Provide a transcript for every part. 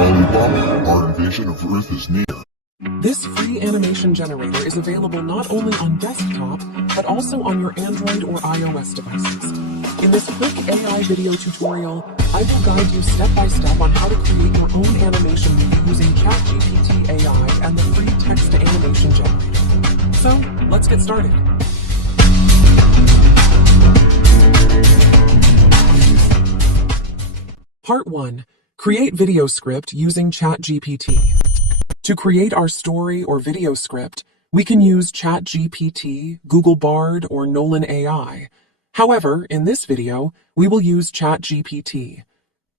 Alibaba, our invasion of Earth is near. This free animation generator is available not only on desktop, but also on your Android or iOS devices. In this quick AI video tutorial, I will guide you step by step on how to create your own animation using ChatGPT AI and the free text-to-animation generator. So, let's get started. Part 1. Create video script using ChatGPT. To create our story or video script, we can use ChatGPT, Google Bard, or Nolan AI. However, in this video, we will use ChatGPT.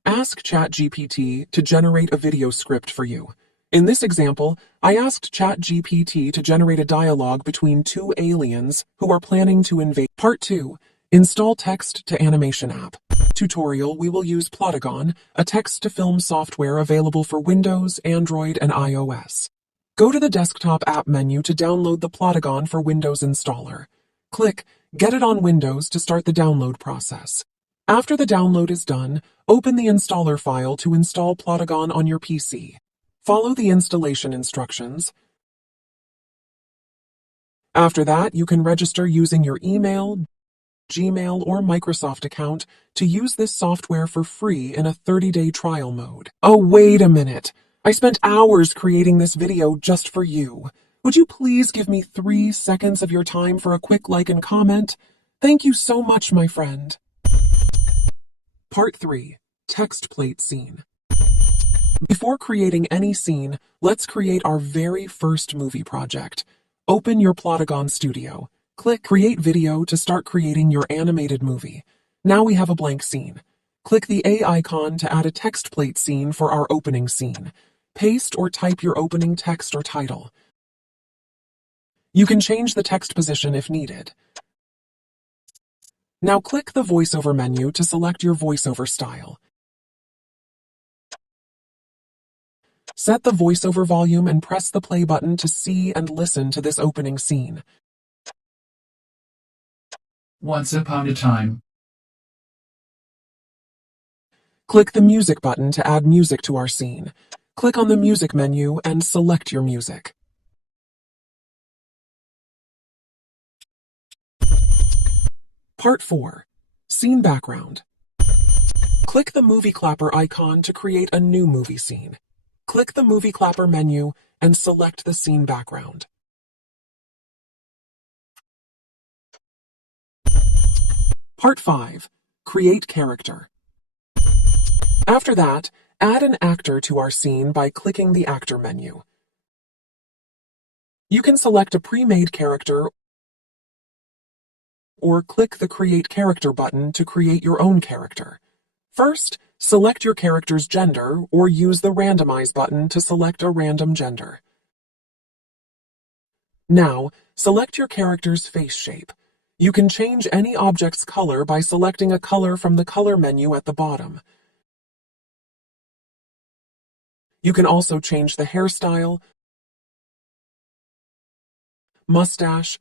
Ask ChatGPT to generate a video script for you. In this example, I asked ChatGPT to generate a dialogue between two aliens who are planning to invade. Part 2. Install text-to-animation app. Tutorial, we will use Plotagon, a text-to-film software available for Windows, Android, and iOS. Go to the desktop app menu to download the Plotagon for Windows installer. Click Get it on Windows to start the download process. After the download is done, open the installer file to install Plotagon on your PC. Follow the installation instructions. After that, you can register using your email, Gmail, or Microsoft account to use this software for free in a 30-day trial mode. Oh, wait a minute. I spent hours creating this video just for you. Would you please give me 3 seconds of your time for a quick like and comment? Thank you so much, my friend. Part 3. Text plate scene. Before creating any scene, let's create our very first movie project. Open your Plotagon Studio. Click Create Video to start creating your animated movie. Now we have a blank scene. Click the A icon to add a text plate scene for our opening scene. Paste or type your opening text or title. You can change the text position if needed. Now click the voiceover menu to select your voiceover style. Set the voiceover volume and press the play button to see and listen to this opening scene. Once upon a time. Click the music button to add music to our scene. Click on the music menu and select your music. Part 4. Scene background. Click the movie clapper icon to create a new movie scene. Click the movie clapper menu and select the scene background. Part 5. Create character. After that, add an actor to our scene by clicking the actor menu. You can select a pre-made character or click the Create Character button to create your own character. First, select your character's gender or use the Randomize button to select a random gender. Now, select your character's face shape. You can change any object's color by selecting a color from the color menu at the bottom. You can also change the hairstyle, mustache,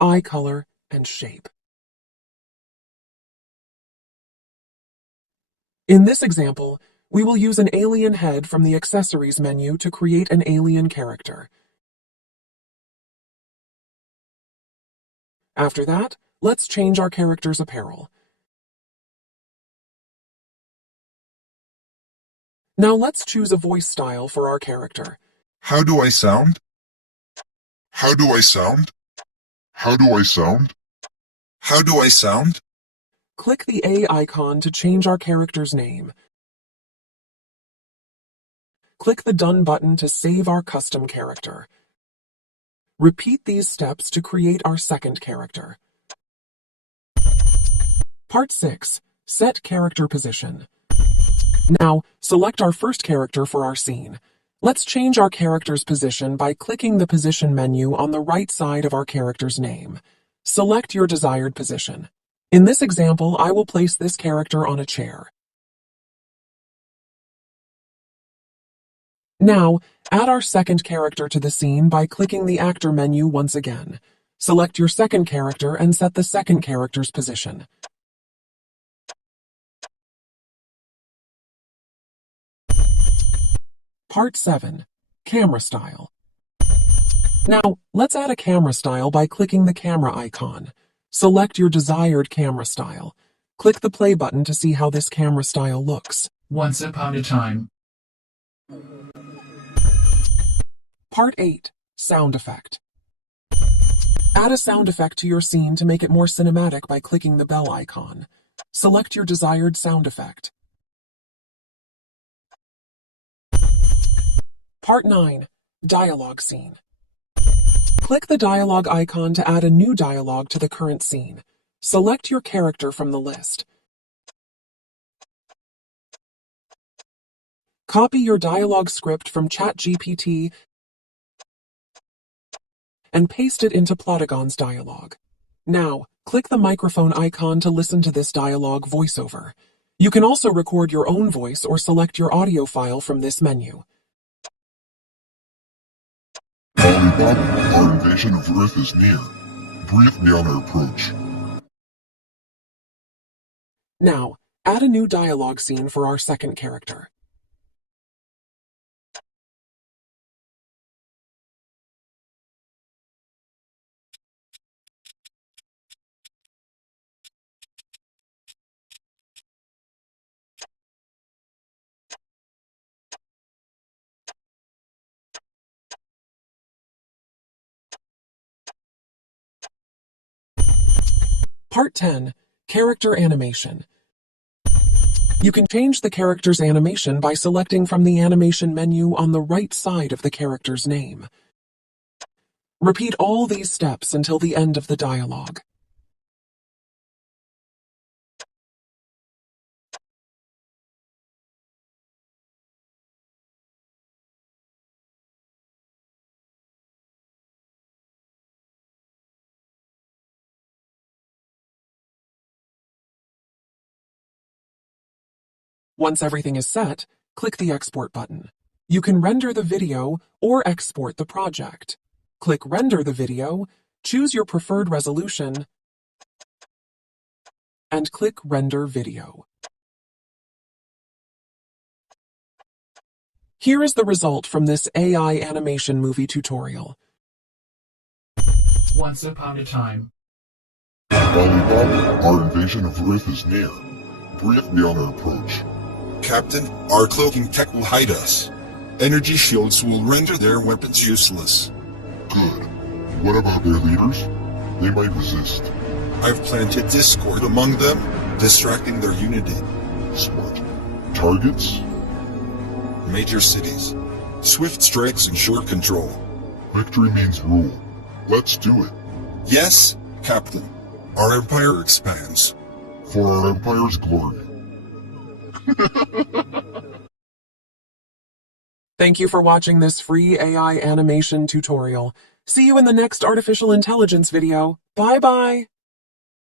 eye color, and shape. In this example, we will use an alien head from the Accessories menu to create an alien character. After that, let's change our character's apparel. Now let's choose a voice style for our character. How do I sound? How do I sound? How do I sound? How do I sound? Click the A icon to change our character's name. Click the Done button to save our custom character. Repeat these steps to create our second character. Part 6. Set character position. Now, select our first character for our scene. Let's change our character's position by clicking the Position menu on the right side of our character's name. Select your desired position. In this example, I will place this character on a chair. Now, add our second character to the scene by clicking the Actor menu once again. Select your second character and set the second character's position. Part 7. Camera Style. Now, let's add a camera style by clicking the camera icon. Select your desired camera style. Click the play button to see how this camera style looks. Once upon a time. Part 8. Sound Effect. Add a sound effect to your scene to make it more cinematic by clicking the bell icon. Select your desired sound effect. Part 9. Dialogue Scene. Click the dialogue icon to add a new dialogue to the current scene. Select your character from the list. Copy your dialogue script from ChatGPT and paste it into Plotagon's dialogue. Now, click the microphone icon to listen to this dialogue voiceover. You can also record your own voice or select your audio file from this menu. Alibaba, our invasion of Earth is near. Brief me on our approach. Now, add a new dialogue scene for our second character. Part 10. Character Animation. You can change the character's animation by selecting from the animation menu on the right side of the character's name. Repeat all these steps until the end of the dialogue. Once everything is set, click the Export button. You can render the video or export the project. Click Render the video, choose your preferred resolution, and click Render Video. Here is the result from this AI animation movie tutorial. Once upon a time. Alibaba, our invasion of Earth is near. Brief me on our approach. Captain, our cloaking tech will hide us. Energy shields will render their weapons useless. Good. What about their leaders? They might resist. I've planted discord among them, distracting their unity. Smart. Targets? Major cities. Swift strikes ensure control. Victory means rule. Let's do it. Yes, Captain. Our empire expands. For our empire's glory. Thank you for watching this free AI animation tutorial. See you in the next artificial intelligence video. Bye-bye.